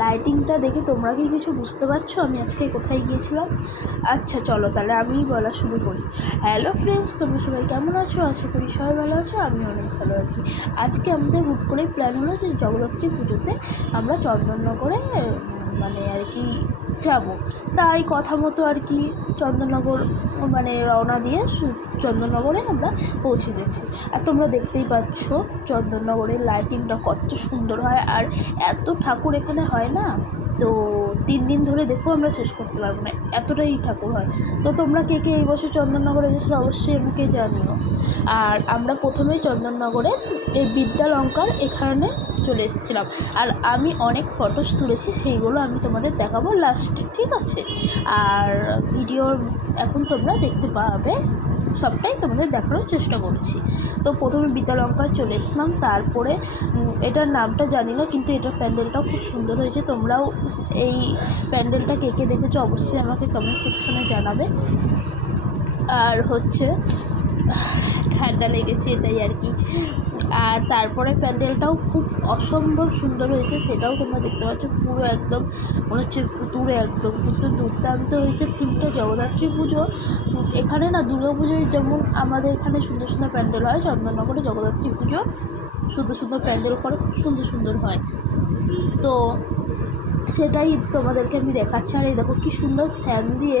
লাইটিংটা দেখে তোমরা কি কিছু বুঝতে পারছ? আমি আজকে কোথায় গিয়েছিলাম? আচ্ছা চলো তাহলে আমিই বলা শুরু করি। হ্যালো ফ্রেন্ডস তোমরা সবাই কেমন আছো? আশা করি সবাই ভালো আছো, আমি অনেক ভালো আছি। আজকে আমাদের হুট করেই প্ল্যান হলো যে জগদ্ধাত্রী পুজোতে আমরা চন্দননগরে মানে আর কি যাব। তাই কথা মতো আর কি চন্দননগর মানে রওনা দিয়ে চন্দননগরে আমরা পৌঁছে গেছি। আর তোমরা দেখতেই পাচ্ছ চন্দননগরের লাইটিংটা কত সুন্দর হয়। আর এত ঠাকুর এখানে হয় না? তো তিন দিন ধরে দেখো আমরা শেষ করতে পারব না, এতটাই ঠাকুর হয়। তো তোমরা কে কে এই বছর চন্দননগরে গেছিল অবশ্যই আমাকে জানিও। আর আমরা প্রথমেই চন্দননগরের এই বিদ্যালঙ্কার এখানে চলে এসেছিলাম। আর আমি অনেক ফটোস তুলেছি, সেইগুলো আমি তোমাদের দেখাবো লাস্টে ঠিক আছে? আর ভিডিওর এখন তোমরা দেখতে পাবে। সবটাই তোমাদের দেখানোর চেষ্টা করছি। তো প্রথমে বিদ্যালঙ্কায় চলে এসলাম তারপরে এটার নামটা জানি না, কিন্তু এটার প্যান্ডেলটাও খুব সুন্দর হয়েছে। তোমরাও এই প্যান্ডেলটা কে কে দেখেছ অবশ্যই আমাকে কমেন্ট সেকশনে জানাবে। আর হচ্ছে ঠান্ডা লেগেছে এটাই আর কি। আর তারপরে প্যান্ডেলটাও খুব অসম্ভব সুন্দর হয়েছে, সেটাও তোমরা দেখতে পাচ্ছ, পুরো একদম মনে হচ্ছে দূরে একদম। কিন্তু দুর্দান্ত হয়েছে থিমটা জগদ্ধাত্রী পুজো। এখানে না দুর্গা পুজোয় যেমন আমাদের এখানে সুন্দর সুন্দর প্যান্ডেল হয়, চন্দননগরে জগদ্ধাত্রী পুজো। সুন্দর সুন্দর প্যান্ডেল করে, খুব সুন্দর সুন্দর হয়। তো সেটাই তোমাদেরকে আমি দেখাচ্ছি। আর এই দেখো কী সুন্দর ফ্যান দিয়ে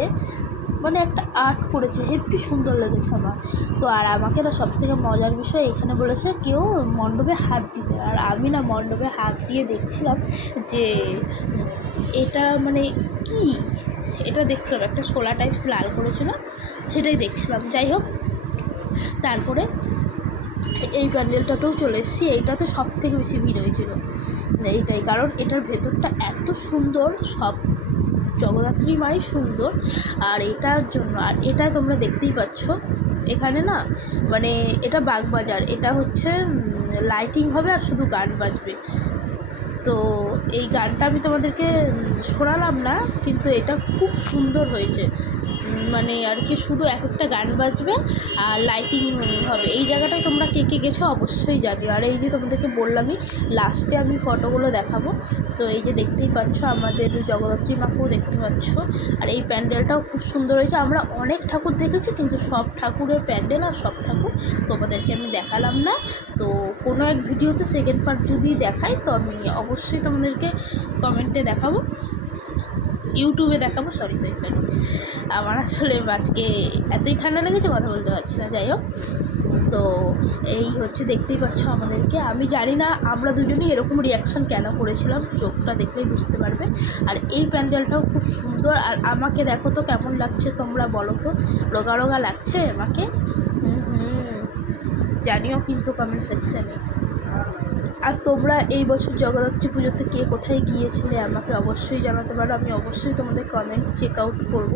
মানে একটা আর্ট করেছে। হেব্বি সুন্দর লেগেছে আমার। তো আর আমাকে না সব থেকে মজার বিষয় এখানে বলেছে, কেউ মণ্ডপে হাত দিতে। আর আমি না মণ্ডপে হাত দিয়ে দেখছিলাম যে, এটা মানে কি? এটা দেখছিলাম। একটা শোলা টাইপস লাল করেছিল, সেটাই দেখছিলাম। যাই হোক, তারপরে এই প্যান্ডেলটাতেও চলে এসেছি। এইটাতে সব থেকে বেশি ভিড় হয়েছিল। এইটাই। কারণ এটার ভেতরটা এত সুন্দর, সব জগদ্ধাত্রী মাই সুন্দর। আর এটার জন্য, আর এটা তোমরা দেখতেই পাচ্ছ। এখানে না মানে এটা বাগবাজার, এটা হচ্ছে লাইটিং হবে আর শুধু গান বাজবে। তো এই গানটা আমি তোমাদেরকে শোনালাম না, কিন্তু এটা খুব সুন্দর হয়েছে। মানে আর কি শুধু এক একটা গান বাজবে আর লাইটিং হবে। এই জায়গাটায় তোমরা কে কে গেছো অবশ্যই জানিও আর এই যে তোমাদেরকে বললামই লাস্টে আমি ফটোগুলো দেখাবো। তো এই যে দেখতেই পাচ্ছ, আমাদের জগদ্ধাত্রী মাকেও দেখতে পাচ্ছ। আর এই প্যান্ডেলটাও খুব সুন্দর হয়েছে। আমরা অনেক ঠাকুর দেখেছি, কিন্তু সব ঠাকুরের প্যান্ডেল আর সব ঠাকুর তোমাদেরকে আমি দেখালাম না। তো কোনো এক ভিডিওতে সেকেন্ড পার্ট যদি দেখাই, তো আমি অবশ্যই তোমাদেরকে কমেন্টে দেখাবো। ইউটিউবে দেখাবো সরি সরি সরি আমার আসলে আজকে এতই ঠান্ডা লেগেছে, কথা বলতে পারছি না, যাই হোক। তো এই হচ্ছে, দেখতেই পাচ্ছ আমাদেরকে। আমি জানি না আমরা দুজনেই এরকম রিয়াকশান কেন করেছিলাম, চোখটা দেখলেই বুঝতে পারবে। আর এই প্যান্ডেলটাও খুব সুন্দর, আর আমাকে দেখো তো কেমন লাগছে তোমরা বলো তো। রোগা রোগা লাগছে আমাকে? জানিও কিন্তু কমেন্ট সেকশানে আর তোমরা এই বছর জগদ্ধাত্রী পুজোতে কে কোথায় গিয়েছিলে আমাকে অবশ্যই জানাতে পারো। আমি অবশ্যই তোমাদের কমেন্ট চেক আউট করব।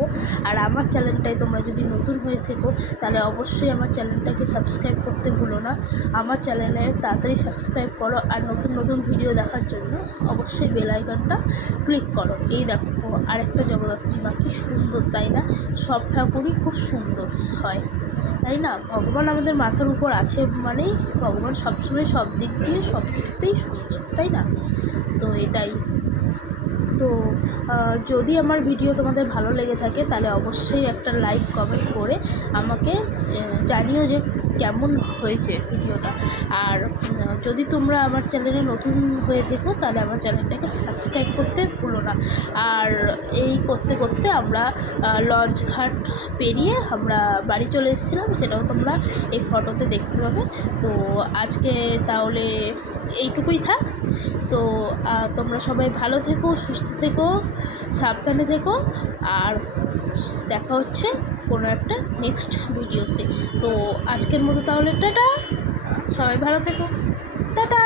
আর আমার চ্যানেলটায় তোমরা যদি নতুন হয়ে থেকো, তাহলে অবশ্যই আমার চ্যানেলটাকে সাবস্ক্রাইব করতে ভুলো না। আমার চ্যানেলে তাড়াতাড়ি সাবস্ক্রাইব করো আর নতুন নতুন ভিডিও দেখার জন্য অবশ্যই বেল আইকনটা ক্লিক করো। এই দেখো, আরেকটা জগদ্ধাত্রী মা কি সুন্দর, তাই না? সব ঠাকুরই খুব সুন্দর হয়। তাই না? ভগবান আমাদের মাথার উপর আছে মানেই ভগবান সবসময় সব দিক দিয়ে সব কিছুতেই সুন্দর, তাই না? তো এটাই। তো যদি আমার ভিডিও তোমাদের ভালো লেগে থাকে তাহলে অবশ্যই একটা লাইক, কমেন্ট করে আমাকে জানিও যে কেমন হয়েছে ভিডিওটা? আর যদি তোমরা আমার চ্যানেলে নতুন হয়ে থেকো, তাহলে আমার চ্যানেলটাকে সাবস্ক্রাইব করতে ভুলো না। আর এই করতে করতে আমরা লঞ্চ ঘাট পেরিয়ে আমরা বাড়ি চলে এসেছিলাম, সেটাও তোমরা এই ফটোতে দেখতে পাবে। তো আজকে তাহলে এইটুকুই থাক। তো তোমরা সবাই ভালো থেকো, সুস্থ থেকো, সাবধানে থেকো, আর দেখা হচ্ছে কোনো একটা নেক্সট ভিডিওতে তো, আজকের মতো তাহলে টাটা। সবাই ভালো থেকো। টাটা!